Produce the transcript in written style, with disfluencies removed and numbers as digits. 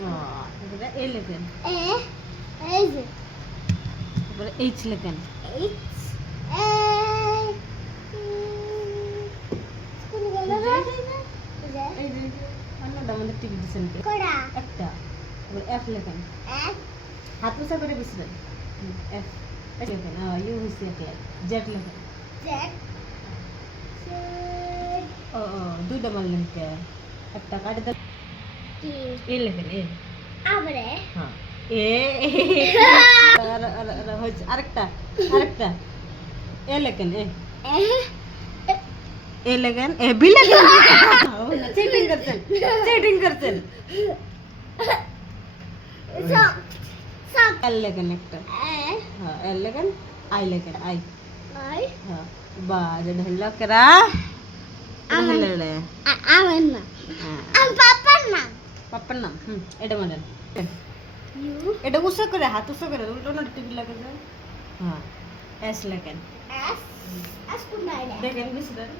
এবারে এ লেখেন, এই যে এবারে এইচ লেখেন, এইচ এ স্কুল গেল না এই যে অন্যটা আমাদের টিভি দিচ্ছেন কোড়া একটা, এবার এফ লেখেন, এফ হাত মোছা করে বিছবেন, এফ লেখেন, ইউ হচ্ছে এক লাইন, জেড লেখেন, জেড ও দুইটা মারলেন কে, একটা কাটে দেন, কি এ লেখেন, এ আবরে হ্যাঁ এ হয়েছে, আরেকটা আরেকটা এ লেখেন, এ লেখেন, এ বি লেখেন, চিটিং করছেন, চিটিং করছেন, সব সব এল লেখেন একটা, হ্যাঁ এল লেখেন, আই লেখেন, আই আই হ্যাঁ বা যে ঢেলা করা আমার ঢেলে আমার না হ্যাঁ আমার পাপার না পাপ্পার নাম এটা মানেন, ইউ এটা উৎসা করে হাত উৎসা করে উল্টো না টিভি লাগে যায়, হ্যাঁ এস লেখেন, এস এস কোন নাই দেখেন বুঝলেন।